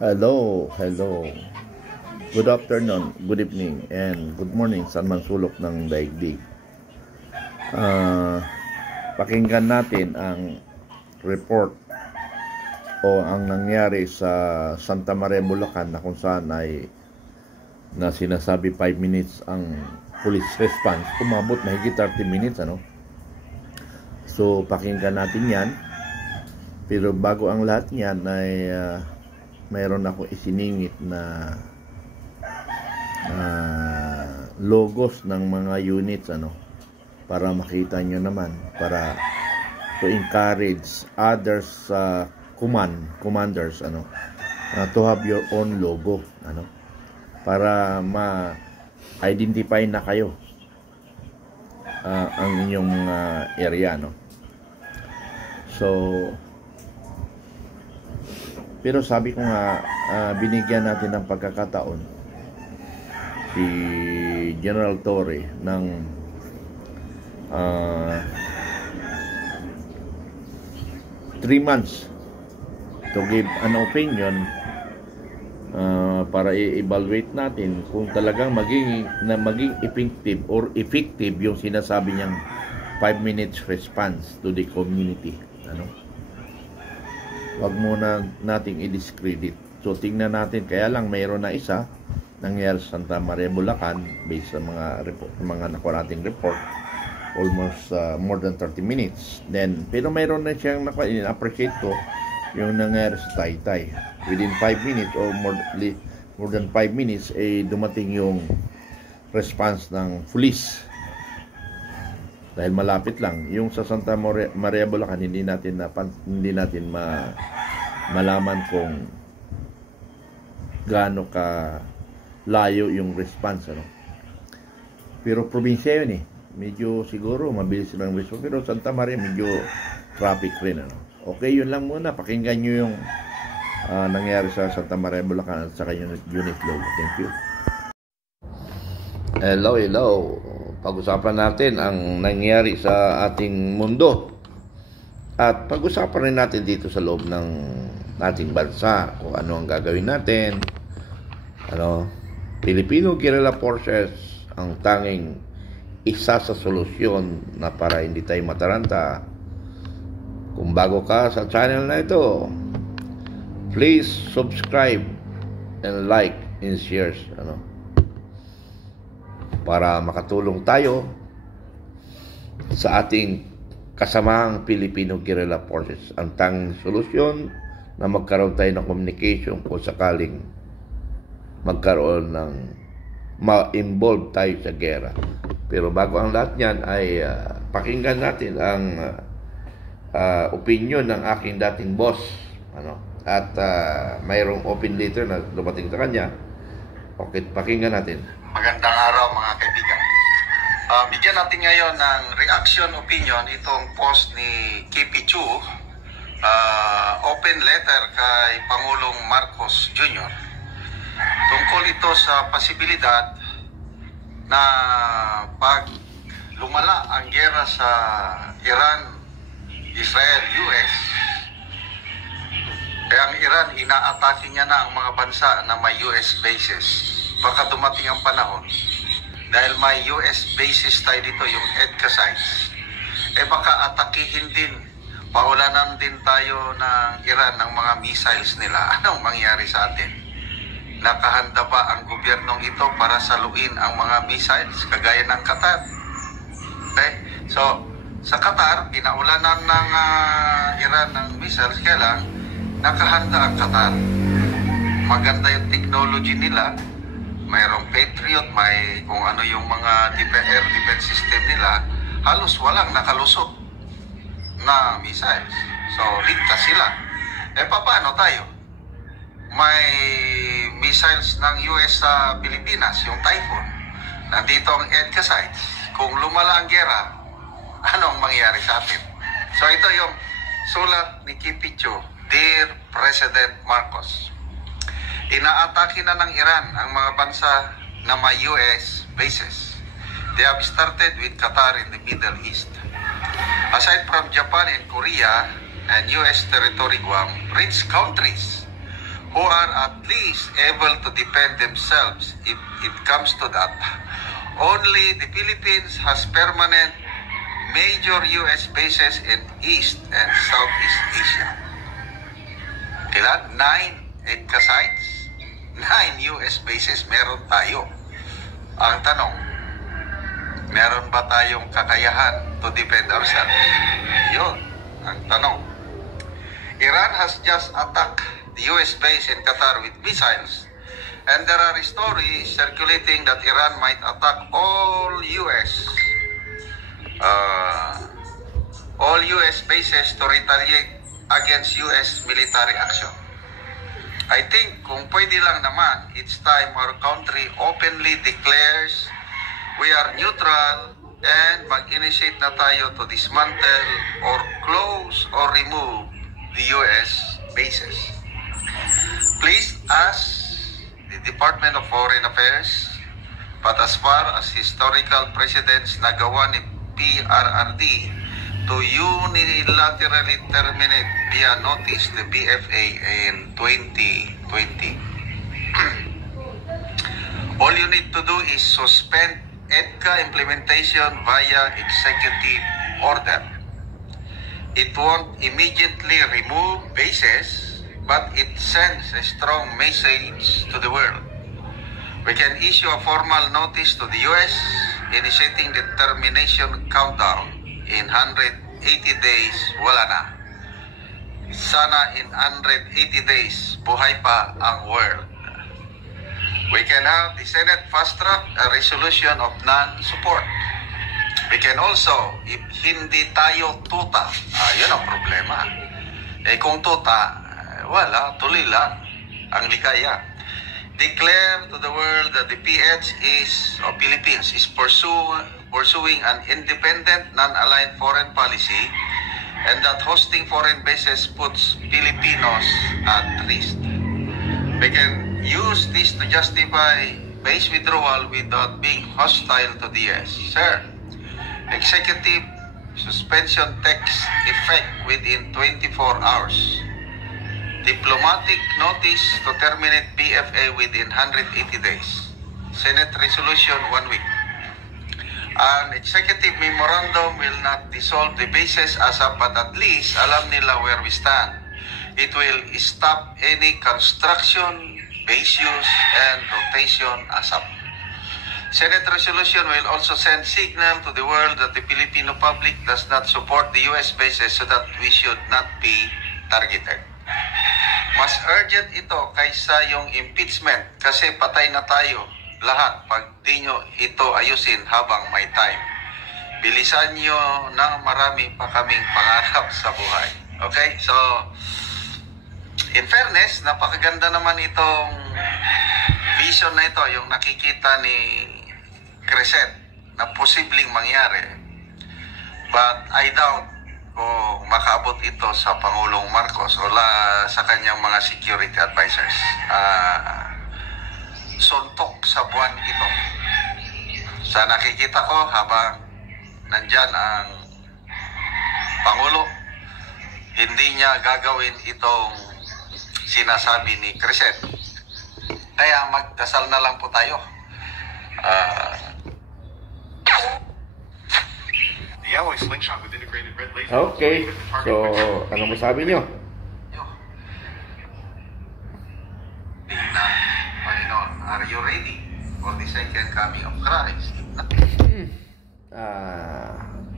Hello, hello. Good afternoon, good evening, and good morning sa man sulok ng daigdig. Pakinggan natin ang report o ang nangyari sa Santa Maria, Bulacan na kung saan ay na sinasabi 5 minutes ang police response. Umabot mahigit 30 minutes, ano? So, pakinggan natin yan. Pero bago ang lahat niyan ay mayroon ako isiningit na logos ng mga units, ano, para makita nyo naman, para to encourage others commanders, ano, to have your own logo, ano, para ma-identify na kayo ang inyong area, no. So pero sabi ko nga, binigyan natin ng pagkakataon si General Torre ng 3 months to give an opinion para i-evaluate natin kung talagang maging effective or effective yung sinasabi niyang 5 minutes response to the community, ano. Wag muna nating i-discredit. So, tingnan natin. Kaya lang, mayroon na isa nangyari sa Santa Maria, Bulacan based sa mga nakuha nating report. Almost more than 30 minutes. Then, pero mayroon na siyang in-appreciate ko yung nangyari sa Taytay. Within 5 minutes or more than 5 minutes, dumating yung response ng police. Dahil malapit lang yung sa Santa Maria, Bulacan, hindi natin malaman kung gaano ka layo yung response, ano. Pero probinsya yun, medyo siguro mabilis lang response, pero Santa Maria medyo traffic rin, ano. Okay, yun lang muna. Pakinggan nyo yung nangyari sa Santa Maria, Bulacan at saka yung unit logo. Thank you. Hello. Pag-usapan natin ang nangyari sa ating mundo. At pag-usapan rin natin dito sa loob ng ating bansa kung ano ang gagawin natin. Filipino Guerrilla Forces ang tanging isa sa solusyon na para hindi tayo mataranta. Kung bago ka sa channel na ito, please subscribe and like and share, para makatulong tayo sa ating kasamahang Filipino Guerrilla Forces. Ang tanging solusyon na magkaroon tayo ng communication kung sakaling magkaroon ng ma-involve tayo sa gera. Pero bago ang lahat niyan ay pakinggan natin ang opinion ng aking dating boss, at mayroong open letter na dumating sa kanya. Okay, pakinggan natin. Magandang araw mga kaibigan. Bigyan natin ngayon ng reaction opinion itong post ni KP Chu, open letter kay Pangulong Marcos Jr. Tungkol ito sa posibilidad na pag lumala ang giyera sa Iran, Israel, US, kaya ang Iran, inaatake niya na ang mga bansa na may US bases. Baka dumating ang panahon, dahil may US bases tayo dito, yung EDCA sites, baka atakihin din, paulanan din tayo ng Iran ng mga missiles nila. Anong mangyari sa atin? Nakahanda ba ang gobyernong ito para saluin ang mga missiles, kagaya ng Qatar? Okay? So, sa Qatar, pinaulanan ng Iran ng missiles, kaya lang, nakahanda ang Qatar. Maganda yung technology nila. Mayroong Patriot, may kung ano yung mga air defense system nila. Halos walang nakalusot na missiles. So, ligtas sila. Paano tayo? May missiles ng US sa Pilipinas, yung Typhoon. Nandito ang EDCA sites. Kung lumala ang gera, anong mangyayari sa atin? So, ito yung sulat ni Kipicho. Dear President Marcos, inaatake na ng Iran ang mga bansa na may US bases. They have started with Qatar in the Middle East. Aside from Japan and Korea and US territory Guam, rich countries who are at least able to defend themselves if it comes to that. Only the Philippines has permanent major U.S. bases in East and Southeast Asia. Ilan? 9 EDCA sites. 9 U.S. bases meron tayo. Ang tanong, meron ba tayong kakayahan to defend ourselves? Yun, ang tanong. Iran has just attacked the U.S. base in Qatar with missiles, and there are stories circulating that Iran might attack all U.S. bases to retaliate against U.S. military action. I think kung pwede lang naman, it's time our country openly declares we are neutral and mag-initiate na tayo to dismantle or close or remove the U.S. bases. Please ask the Department of Foreign Affairs, but as far as historical precedents nagawa ni PRRD to unilaterally terminate via notice the BFA in 2020. All you need to do is suspend EDCA implementation via executive order. It won't immediately remove bases, but it sends a strong message to the world. We can issue a formal notice to the US initiating the termination countdown in 180 days. Wala na. Sana in 180 days, buhay pa ang world. We can have the Senate fast-track a resolution of non-support. We can also, if hindi tayo tuta, yun ang problema. Kung tuta, wala, tuloy lang ang likaya. Declare to the world that the Philippines is pursuing an independent, non-aligned foreign policy, and that hosting foreign bases puts Filipinos at risk. We can use this to justify base withdrawal without being hostile to the US. Sir, executive suspension takes effect within 24 hours. Diplomatic notice to terminate BFA within 180 days. Senate resolution 1 week. An executive memorandum will not dissolve the bases ASAP, but at least alam nila where we stand. It will stop any construction, base use, and rotation ASAP. Senate resolution will also send signal to the world that the Filipino public does not support the US bases so that we should not be targeted. Mas urgent ito kaysa yung impeachment kasi patay na tayo lahat pag di nyo ito ayusin habang may time. Bilisan nyo ng marami pa kaming pangarap sa buhay. Okay? So, in fairness, napakaganda naman itong vision na ito, yung nakikita ni Crescent na posibleng mangyari. But I doubt kung makaabot ito sa Pangulong Marcos o sa kanyang mga security advisors. Suntok sa buwan ito. Sa nakikita ko habang nandyan ang Pangulo, hindi niya gagawin itong sinasabi ni Crescent. Kaya magdasal na lang po tayo. Okay. So, ano masabi niyo? Panginoon, are you ready for the second coming of Christ?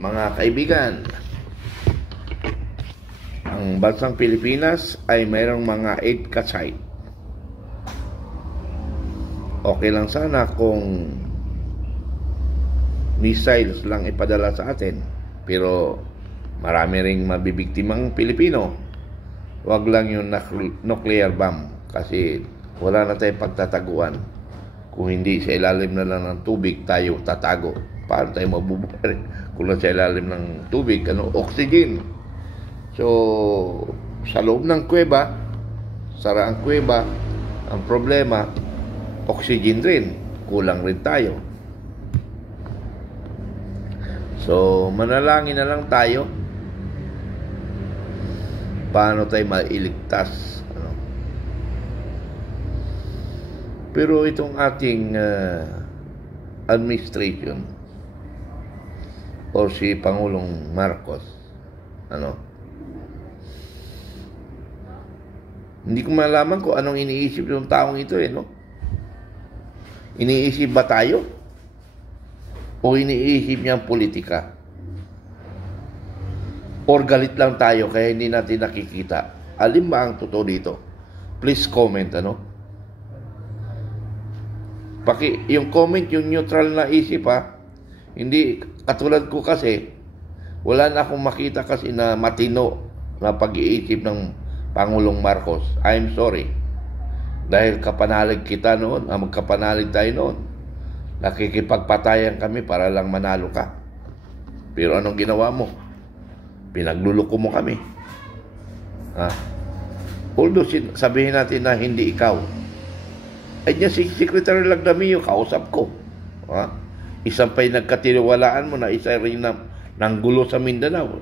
Mga kaibigan, ang bansang Pilipinas ay mayroong mga 8 site. Okay lang sana kung missiles lang ipadala sa atin, pero marami ring mabibiktimang Pilipino. Wag lang yung nuclear bomb kasi wala na tayong pagtataguan. Kung hindi sa ilalim na lang ng tubig tayo tatago, paano tayo mabubuhay kung nasa ilalim ng tubig? Oxygen. So sa loob ng kuweba, sara ang kuweba, ang problema oxygen rin, kulang rin tayo. So manalangin na lang tayo paano tayo mailigtas. Pero itong ating administration o si Pangulong Marcos, hindi ko malaman kung anong iniisip ng taong ito no? Iniisip ba tayo? O iniisip niyang politika? Or galit lang tayo kaya hindi natin nakikita? Alin ba ang totoo dito? Please comment, yung comment, yung neutral na isip Hindi, katulad ko kasi, wala na akong makita kasi na matino na pag-iisip ng Pangulong Marcos. I'm sorry. Dahil kapanalig kita noon, magkapanalig tayo noon. Nakikipagpatayan kami para lang manalo ka. Pero anong ginawa mo? Pinagluluko mo kami. Although sabihin natin na hindi ikaw. Ay niya si Secretary Lagdamio, kausap ko. Isang pa'y nagkatiwalaan mo na isa rin ng gulo sa Mindanao.